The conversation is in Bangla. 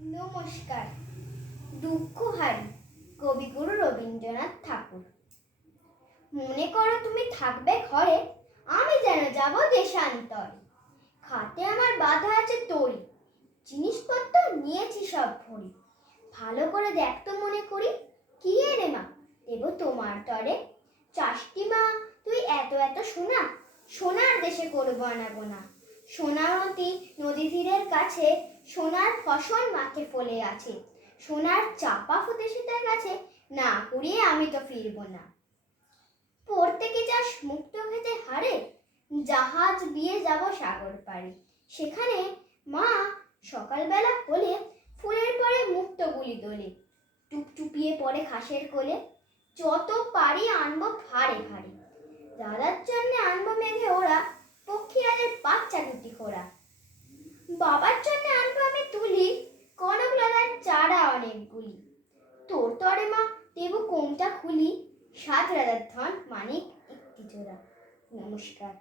নমস্কার। দুঃখহারি কবিগুরু রবীন্দ্রনাথ ঠাকুর। মনে করো তুমি থাকবে ঘরে, আমি যেন যাব দেশান্তরে। খাতে আমার বাধা আছে তরি, জিনিসপত্র নিয়েছি সব ভরি। ভালো করে দেখতো মনে করি, কি এনে মা দেব তোমার তরে। চাষটি মা তুই এত এত সোনা, সোনার দেশে করবো আনাগোনা। সোনামতি নদী তীরের কাছে সোনার ফসল মাঠে ফলে আছে। সোনার চাপা ফুটে সেটার কাছে, না কুড়িয়ে আমি তো ফিরবো না। পড়তে কি চাস মুক্ত খেতে হারে, জাহাজ বিয়ে যাব সাগর পাড়ে। সেখানে মা সকালবেলা হলে ফুলের পরে মুক্ত গুলি দোলে। টুপটুপিয়ে পড়ে ঘাসের কোলে, যত পারি আনবো ভারে ভারে। দাদার জন্য আনবো মেঘে ওরা, পক্ষীরাজের বাচ্চা দুটি খোরা। বাবার জন্য আনবো আমি তুলি, কনক লতার চারা অনেকগুলি। তোর তরে মা দেবো কোনটা খুলি, সাত রাজার ধন মানিক একটি জোড়া। নমস্কার।